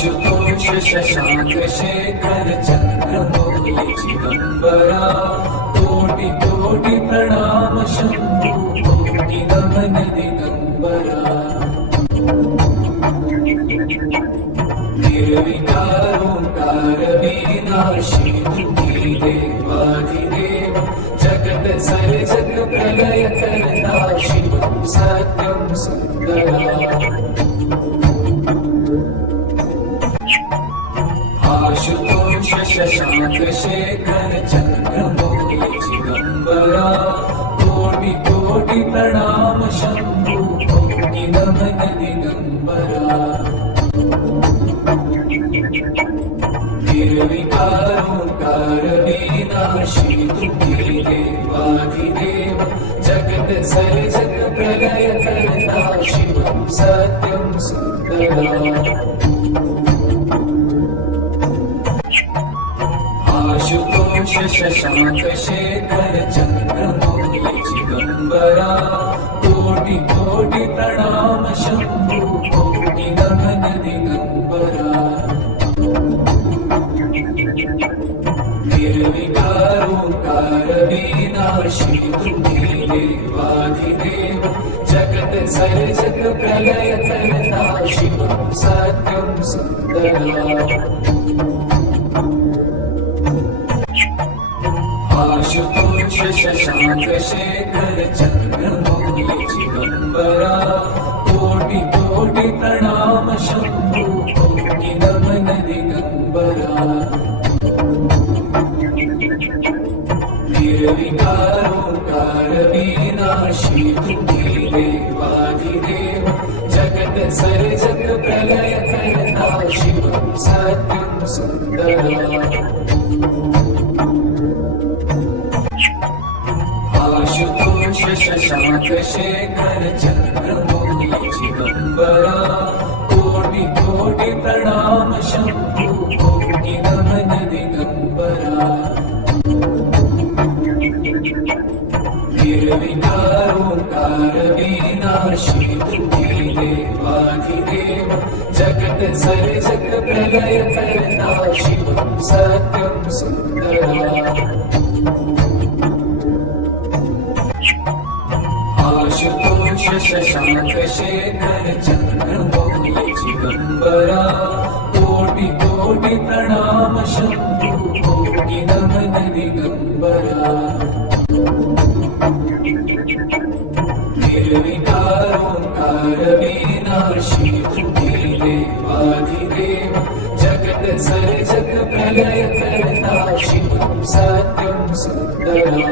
आशुतोष शशांक शेखर चंद्रमौली चिदंबरा कोटि कोटि प्रणाम शंभु कोटि नमन दिगंबरा निर्विकारोंकार विनाशी तुमी देवाधिदेव जगत सर्जक प्रलय करता शिवं सत्यं सुंदरा आशुतोष शशांक शेखर चंद्रमौली चिदंबरा कोटि कोटि प्रणाम शंभु कोटि नमन दिगंबरा निर्विकारोंकार विनाशी तुमी देवाधिदेव जगत सर्जक प्रलय करता शिवं सत्यं सुंदरा आशुतोष शशांक शेखर चंद्रमौली चिदंबरा कोटि कोटि प्रणाम शंभु कोटि नमन दिगंबरा निर्विकारोंकार विनाशी तुमी देवाधिदेव जगत सर्जक प्रलय करता शिवं सत्यं सुंदरा आशुतोष शशांक शेखर चंद्रमौली चिदंबरा कोटि कोटि प्रणाम शंभु कोटि नमन दिगंबरा निर्विकारोंकार विनाशी तुमी देवाधिदेव जगत सर्जक प्रलय करता शिवं सत्यं सुंदरा आशुतोष शशांक शेखर चंद्रमौली चिदंबरा कोटि कोटि प्रणाम शंभु कोटि नमन दिगंबरा निर्विकारोंकार विनाशी तुमी देवाधिदेव जगत सर्जक प्रलय करता शिवं सत्यं सुंदरा आशुतोष शशांक शेखर चंद्रमौली चिदंबरा कोटि कोटि प्रणाम शंभु कोटि नमन दिगंबरा निर्विकारोंकार विनाशी तुमी देवाधिदेव जगत सर्जक प्रलय करता शिवं सत्यं सुंदरा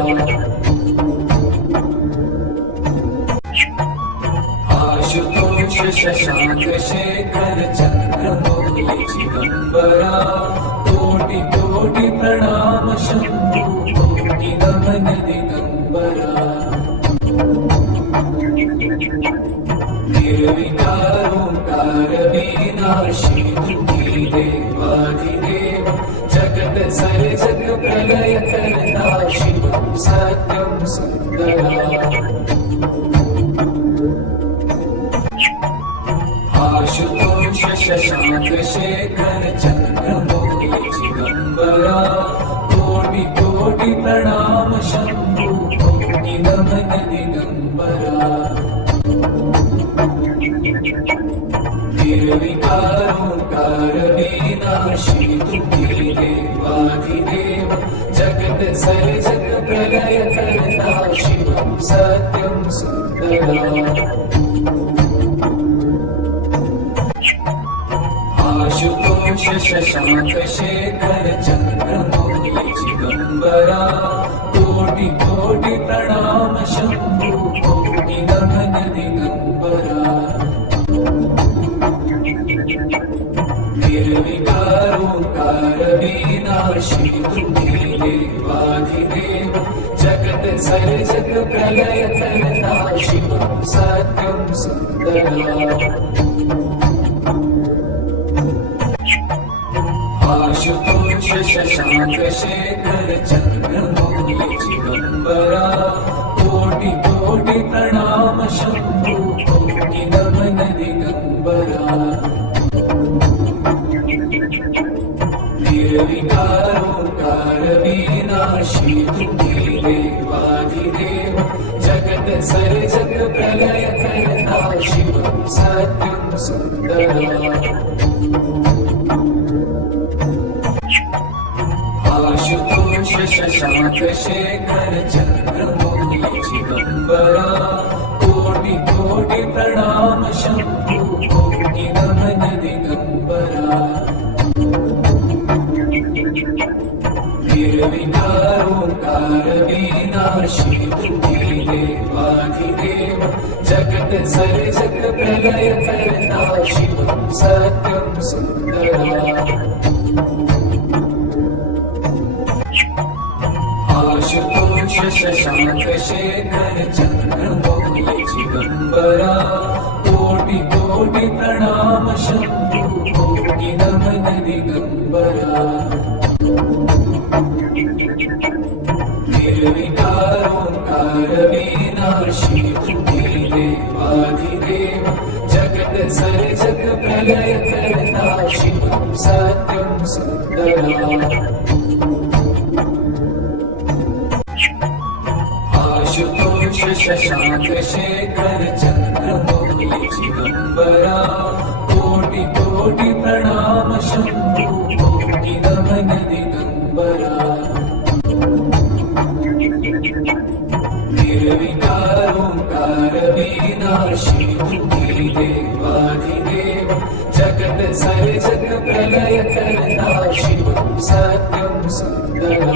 आशुतोष शशांक शेखर चंद्रमौली चिदंबरा कोटि कोटि प्रणाम शंभु कोटि नमन दिगंबरा निर्विकारोंकार विनाशी तुमी देवाधिदेव जगत सर्जक प्रलय करता शिवं सत्यं सुंदरा आशुतोष शशांक शेखर चंद्रमौली चिदंबरा कोटि कोटि प्रणाम शंभु कोटि नमन दिगंबरा निर्विकारोंकार विनाशी तुमी देवाधिदेव जगत सर्जक प्रलय करता शिवं सत्यं सुंदरा आशुतोष शशांक शेखर चंद्रमौली चिदंबरा कोटि कोटि प्रणाम शंभु कोटि नमन दिगंबरा निर्विकारोंकार विनाशी तुमी देवाधिदेव जगत सर्जक प्रलय करता शिवं सत्यं सुंदरा आशुतोष शशांक शेखर चंद्रमौली चिदंबरा कोटि कोटि प्रणाम शंभु कोटि नमन दिगंबरा निर्विकारोकार विनाशी तुम्ही देवाधिदेव जगत सर्जक प्रलय करता शिव सत्यं सुंदरा आशुतोष शशांक शेखर चंद्रमौली चिदंबरा कोटि कोटि प्रणाम शंभु कोटि नमन दिगंबरा निर्विकारोकार विनाशी तुम्ही देवाधिदेव जगत सर्जक प्रलय करता शिव सत्यं सुंदरा आशुतोष शशांक शेखर चंद्रमौली चिदंबरा कोटि कोटि प्रणाम शंभु कोटि नमन दिगंबरा निर्विकारोकार विनाशी तुम्ही देवाधिदेव जगत सर्जक प्रलय करता शिव सत्यं सुंदरा आशुतोष शशांक शेखर चंद्रमौली चिदंबरा कोटि कोटि प्रणाम शंभु कोटि नमन दिगंबरा निर्विकारोकार विनाशी तुम्ही देवाधिदेव जगत सर्जक प्रलय करता शिव सत्यं सुंदरा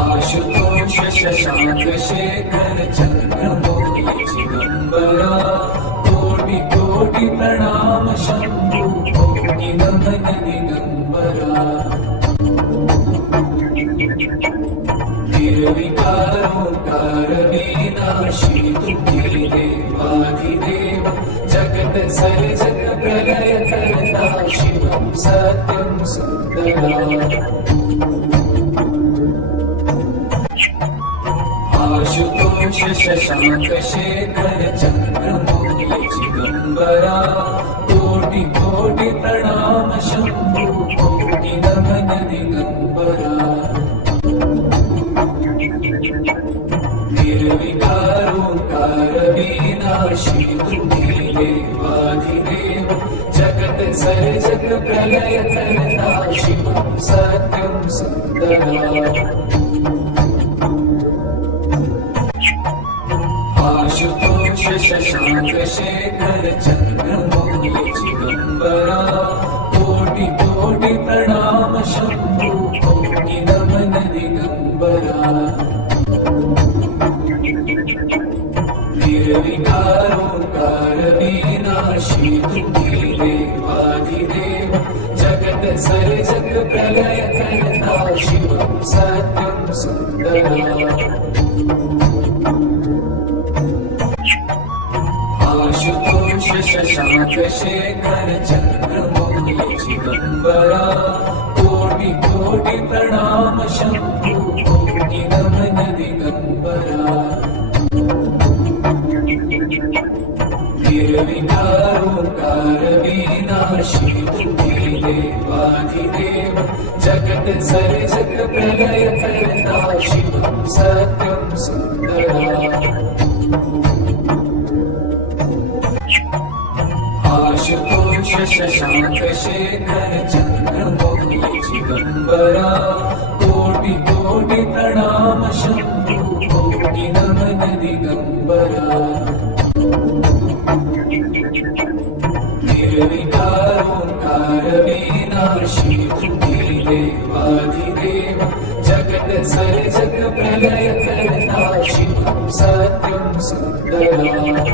आशुतोष शशांक शेखर चंद्रमौली चिदंबरा कोटि कोटि प्रणाम शंभु कोटि नमन दिगंबरा निर्विकारोकार विनाशी तुम्ही देवाधिदेव जगत सर्जक प्रलय करता शिव सत्यं सुंदरा आशुतोष शशांक शेखर चंद्रमौली चिदंबरा कोटि कोटि प्रणाम शंभु कोटि नमन दिगंबरा निर्विकारोकार विनाशी तुम्ही देवाधिदेव जगत सर्जक प्रलय करता शिव सत्यं सुंदरा आशुतोष शशांक शेखर चंद्रमौली चिदंबरा कोटि कोटि प्रणाम शंभु कोटि नमन दिगंबरा निर्विकारोकार विनाशी तुम्ही देवाधिदेव जगत सर्जक प्रलय करता शिव सत्यं सुंदरा आशुतोष शशांक शेखर चंद्रमौली चिदंबरा कोटि कोटि प्रणाम शंभु कोटि नमन दिगंबरा निर्विकारोकार विनाशी तुम्ही देवाधिदेव जगत सर्जक प्रलय करता शिव सत्यं सुंदरा आशुतोष शशांक शेखर चंद्रमौली चिदंबरा कोटि कोटि प्रणाम शंभु कोटि नमन दिगंबरा निर्विकारोकार विनाशी तुम्ही देवाधिदेव जगत सर्जक प्रलय करता शिव सत्यं सुंदरा